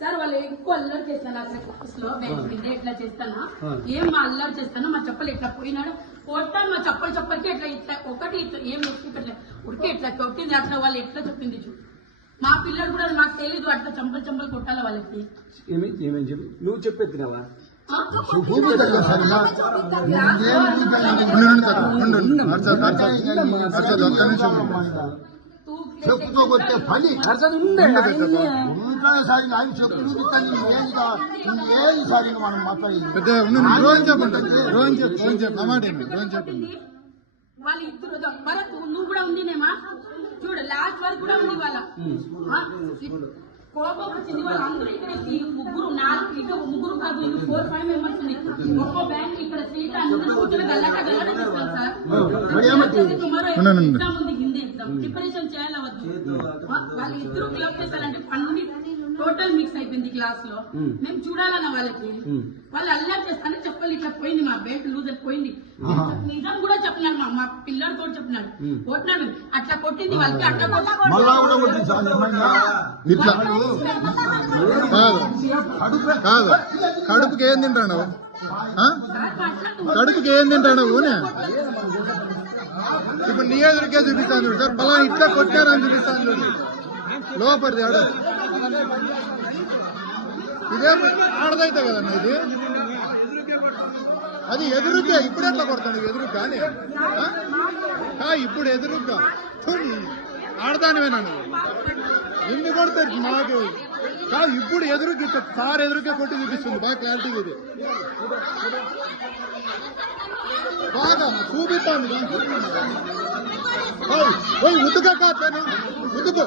sir వాళ్ళు ఎక్కువ అల్లరి చేస్తాను అసలు క్లాస్ లో బెంచ్ ఎట్లా చేస్తానా ఏం మా అల్లరి చేస్తాను మా చెప్పలు ఎట్లా పోయినాడు కొట్టాను మా చెప్పలకి ఎట్లా ఇట్లా ఒకటి ఇట్లా ఏం ఇట్లా ఉడికి ఇట్లా కొట్టింది అట్లా వాళ్ళు ఎట్లా చెప్పింది చూడు మా పిల్లలు కూడా నాకు తెలీదు అట్లా చంపలు కొట్టాలి వాళ్ళకి నువ్వు చెప్పెత్తినావా చెప్పుకోకొచ్చే పని సారిగా ఆయన చెప్పులు ఏది సారిగా మనం చెప్పండి వాళ్ళ ఇద్దరు భరత్ నువ్వు కూడా ఉందినేమా చూడు లాస్ట్ వరకు కూడా ఉంది వాళ్ళ కోపం వచ్చింది వాళ్ళందరూ ఇక్కడ ముగ్గురు ముగ్గురు కాదు 4-5 మెంబర్స్ ఉంది ఒక్కో బ్యాంక్ ఇక్కడ సీట్ అందరూ కూర్చొని గల్లట చేస్తారు సార్ ఎగ్జామ్ ఉంది హిందీ ఎగ్జామ్ ప్రిపరేషన్ చేయాలి అవద్దు వాళ్ళు ఇద్దరు క్లబ్ చేస్తారంటే అన్ని టోటల్ మిక్స్ అయిపోయింది క్లాస్ లో మేము చూడాలన్న వాళ్ళకి వాళ్ళు అల్లరి చేస్తానే చెప్పాలి ఇట్లా పోయింది మా బెల్ట్ లూజ్ అయిపోయింది నిజం కూడా చెప్పినాడు మా పిల్లలతో చెప్పినాడు కొట్టినాడు అట్లా కొట్టింది వాళ్ళకి అట్లా కాదు కడుపుకి ఏం తింటాడు కడుపుకి ఏం తింటాడు ఇప్పుడు నీ ఎదురుకే చూపిస్తాను చూడు సార్ పలా ఇట్లా కొట్టారని చూపిస్తాను చూడు లోపలిది ఆడ ఇదే ఆడదైతే కదన్నా ఇది అది ఎదురుగా ఇప్పుడు ఎట్లా కొడతాను ఎదురు కానీ ఇప్పుడు ఎదురుగా ఆడదానివేనా నువ్వు ఎన్ని కొడతారు మాకు కాదు ఇప్పుడు ఎదురుకి సార్ ఎదురుకే కొట్టి చూపిస్తుంది బాగా క్లారిటీగా ఇది బాగా చూపిస్తాను ఉతుక కాదు ఉతుకు